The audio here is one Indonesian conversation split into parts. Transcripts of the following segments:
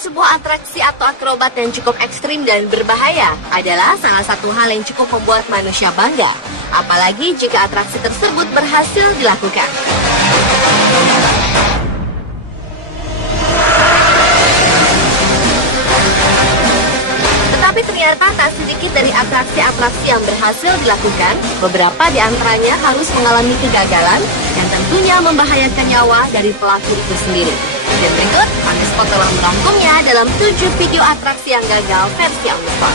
sebuah atraksi atau akrobat yang cukup ekstrim dan berbahaya adalah salah satu hal yang cukup membuat manusia bangga. Apalagi jika atraksi tersebut berhasil dilakukan. Tetapi ternyata tak sedikit dari atraksi-atraksi yang berhasil dilakukan, beberapa di antaranya harus mengalami kegagalan yang tentunya membahayakan nyawa dari pelaku itu sendiri. Dan berikut, Spot telah merangkumnya dalam 7 video atraksi yang gagal versi Spot.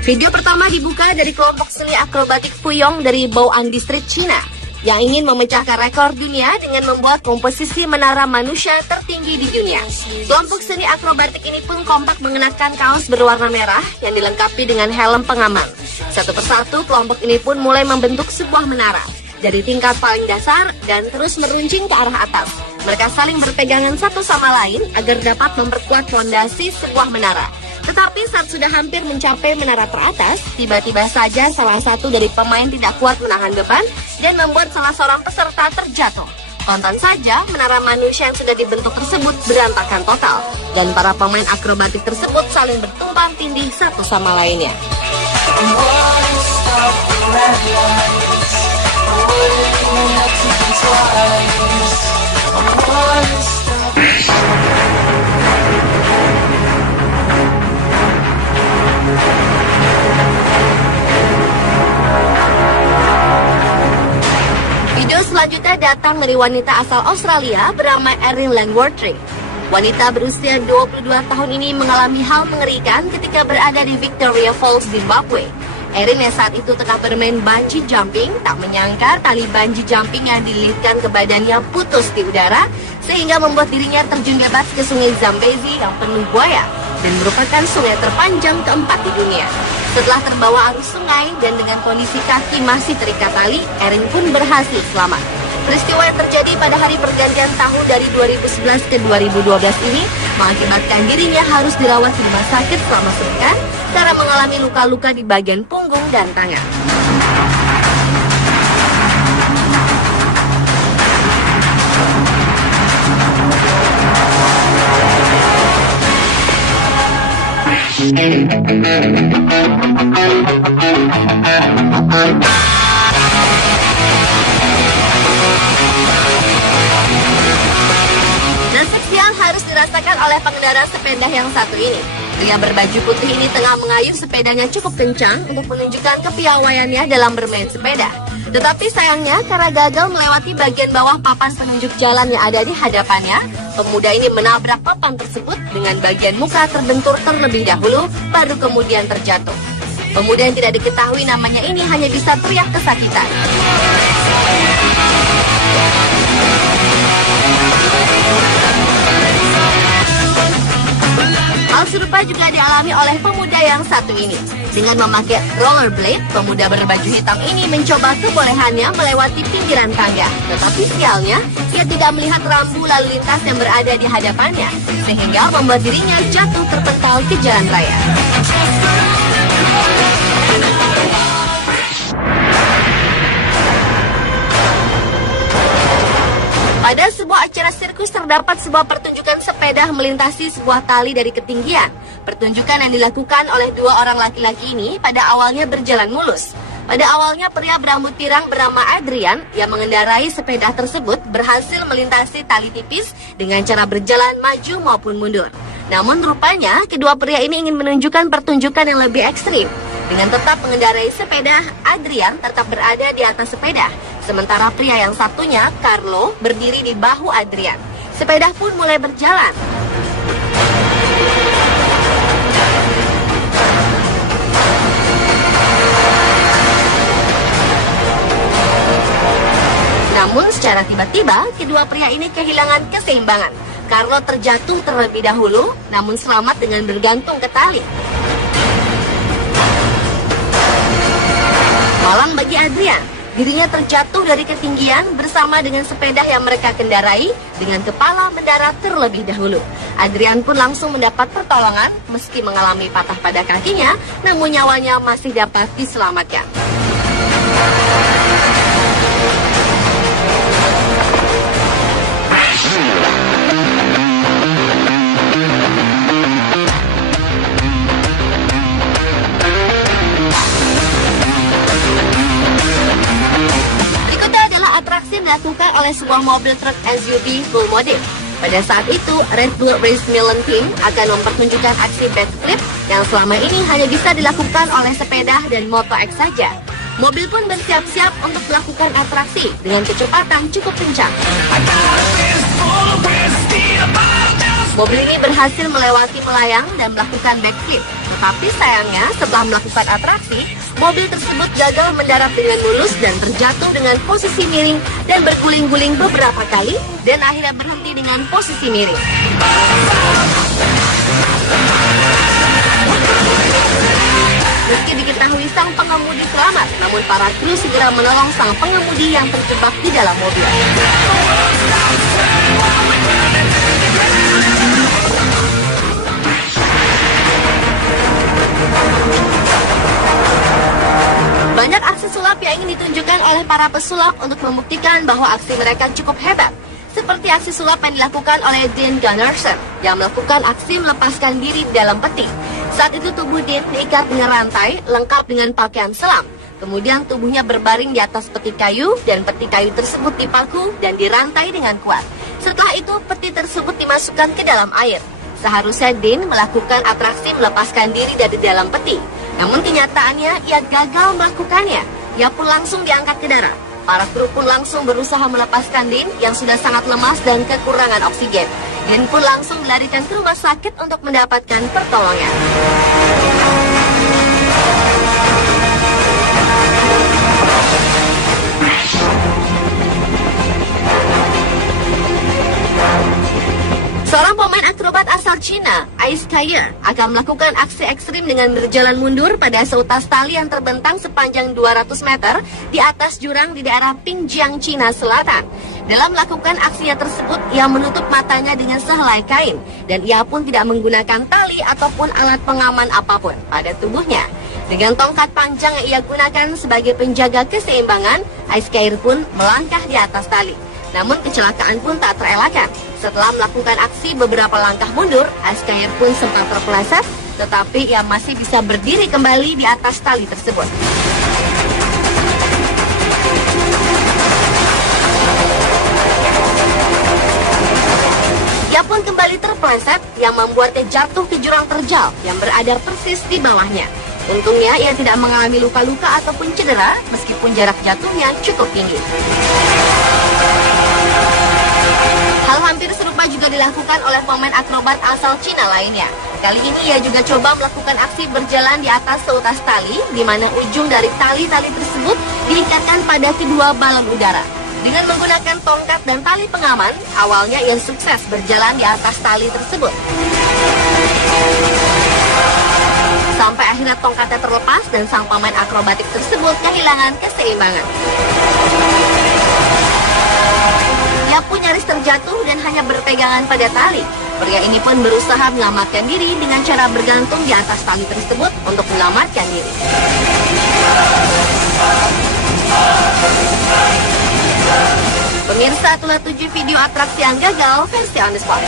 Video pertama dibuka dari kelompok seni akrobatik Fuyong dari Bao'an Distrik Cina yang ingin memecahkan rekor dunia dengan membuat komposisi menara manusia tertinggi di dunia. Kelompok seni akrobatik ini pun kompak mengenakan kaos berwarna merah yang dilengkapi dengan helm pengaman. Satu persatu kelompok ini pun mulai membentuk sebuah menara dari tingkat paling dasar dan terus meruncing ke arah atas. Mereka saling berpegangan satu sama lain agar dapat memperkuat fondasi sebuah menara. Tetapi saat sudah hampir mencapai menara teratas, tiba-tiba saja salah satu dari pemain tidak kuat menahan beban dan membuat salah seorang peserta terjatuh. Tonton saja menara manusia yang sudah dibentuk tersebut berantakan total, dan para pemain akrobatik tersebut saling bertumpang tindih satu sama lainnya. Video selanjutnya datang dari wanita asal Australia bernama Erin Langworthy. Wanita berusia 22 tahun ini mengalami hal mengerikan ketika berada di Victoria Falls, Zimbabwe. Erin yang saat itu tengah bermain bungee jumping tak menyangka tali bungee jumping yang dililitkan ke badannya putus di udara sehingga membuat dirinya terjun bebas ke sungai Zambezi yang penuh buaya dan merupakan sungai terpanjang keempat di dunia. Setelah terbawa arus sungai dan dengan kondisi kaki masih terikat tali, Erin pun berhasil selamat. Peristiwa yang terjadi pada hari pergantian tahun dari 2011 ke 2012 ini mengakibatkan dirinya harus dirawat di rumah sakit selama sepekan karena mengalami luka-luka di bagian punggung dan tangan. Nasib sial harus dirasakan oleh pengendara sepeda yang satu ini. Pria berbaju putih ini tengah mengayuh sepedanya cukup kencang untuk menunjukkan kepiawaiannya dalam bermain sepeda. Tetapi sayangnya karena gagal melewati bagian bawah papan penunjuk jalan yang ada di hadapannya, pemuda ini menabrak papan tersebut dengan bagian muka terbentur terlebih dahulu, baru kemudian terjatuh. Pemuda yang tidak diketahui namanya ini hanya bisa teriak kesakitan. Hal serupa juga dialami oleh pemuda yang satu ini. Dengan memakai rollerblade, pemuda berbaju hitam ini mencoba kebolehannya melewati pinggiran tangga. Tetapi sialnya, ia tidak melihat rambu lalu lintas yang berada di hadapannya, sehingga membuat dirinya jatuh terpental ke jalan raya. Pada sebuah acara sirkus terdapat sebuah pertunjukan sepeda melintasi sebuah tali dari ketinggian. Pertunjukan yang dilakukan oleh dua orang laki-laki ini pada awalnya berjalan mulus. Pada awalnya pria berambut pirang bernama Adrian yang mengendarai sepeda tersebut berhasil melintasi tali tipis dengan cara berjalan maju maupun mundur. Namun rupanya kedua pria ini ingin menunjukkan pertunjukan yang lebih ekstrim. Dengan tetap mengendarai sepeda, Adrian tetap berada di atas sepeda. Sementara pria yang satunya, Carlo, berdiri di bahu Adrian. Sepeda pun mulai berjalan. Namun secara tiba-tiba, kedua pria ini kehilangan keseimbangan. Carlo terjatuh terlebih dahulu, namun selamat dengan bergantung ke tali. Malang bagi Adrian. Dirinya terjatuh dari ketinggian bersama dengan sepeda yang mereka kendarai dengan kepala mendarat terlebih dahulu. Adrian pun langsung mendapat pertolongan meski mengalami patah pada kakinya, namun nyawanya masih dapat diselamatkan. Dilakukan oleh sebuah mobil truk SUV full modif. Pada saat itu, Red Bull Race Milan Team akan mempertunjukkan aksi backflip yang selama ini hanya bisa dilakukan oleh sepeda dan Moto X saja. Mobil pun bersiap-siap untuk melakukan atraksi dengan kecepatan cukup kencang. Mobil ini berhasil melewati pelayang dan melakukan backflip. Tetapi sayangnya setelah melakukan atraksi, mobil tersebut gagal mendarat dengan mulus dan terjatuh dengan posisi miring dan berguling-guling beberapa kali dan akhirnya berhenti dengan posisi miring. Meski diketahui sang pengemudi selamat, namun para kru segera menolong sang pengemudi yang terjebak di dalam mobil. Banyak aksi sulap yang ingin ditunjukkan oleh para pesulap untuk membuktikan bahwa aksi mereka cukup hebat. Seperti aksi sulap yang dilakukan oleh Dean Gunnarsson yang melakukan aksi melepaskan diri di dalam peti. Saat itu tubuh Dean diikat dengan rantai lengkap dengan pakaian selam. Kemudian tubuhnya berbaring di atas peti kayu dan peti kayu tersebut dipaku dan dirantai dengan kuat. Setelah itu peti tersebut dimasukkan ke dalam air. Seharusnya Dean melakukan atraksi melepaskan diri dari dalam peti. Namun kenyataannya ia gagal melakukannya. Ia pun langsung diangkat ke darat. Para kru pun langsung berusaha melepaskan Dean yang sudah sangat lemas dan kekurangan oksigen. Dean pun langsung dilarikan ke rumah sakit untuk mendapatkan pertolongan. Seorang pemain akrobat asal Cina, Ice Kyer, akan melakukan aksi ekstrim dengan berjalan mundur pada seutas tali yang terbentang sepanjang 200 meter di atas jurang di daerah Pingjiang, Cina Selatan. Dalam melakukan aksinya tersebut, ia menutup matanya dengan sehelai kain, dan ia pun tidak menggunakan tali ataupun alat pengaman apapun pada tubuhnya. Dengan tongkat panjang yang ia gunakan sebagai penjaga keseimbangan, Ice Kyer pun melangkah di atas tali. Namun kecelakaan pun tak terelakkan. Setelah melakukan aksi beberapa langkah mundur, Ice Kyer pun sempat terpeleset, tetapi ia masih bisa berdiri kembali di atas tali tersebut. Ia pun kembali terpeleset yang membuatnya jatuh ke jurang terjal yang berada persis di bawahnya. Untungnya ia tidak mengalami luka-luka ataupun cedera meskipun jarak jatuhnya cukup tinggi. Hal hampir serupa juga dilakukan oleh pemain akrobat asal Cina lainnya. Kali ini ia juga coba melakukan aksi berjalan di atas seutas tali, di mana ujung dari tali-tali tersebut diikatkan pada kedua balon udara. Dengan menggunakan tongkat dan tali pengaman, awalnya ia sukses berjalan di atas tali tersebut. Sampai akhirnya tongkatnya terlepas dan sang pemain akrobatik tersebut kehilangan keseimbangan. Ia pun nyaris terjatuh dan hanya berpegangan pada tali. Pria ini pun berusaha menyelamatkan diri dengan cara bergantung di atas tali tersebut untuk menyelamatkan diri. Pemirsa, itulah 7 video atraksi yang gagal versi on the spot.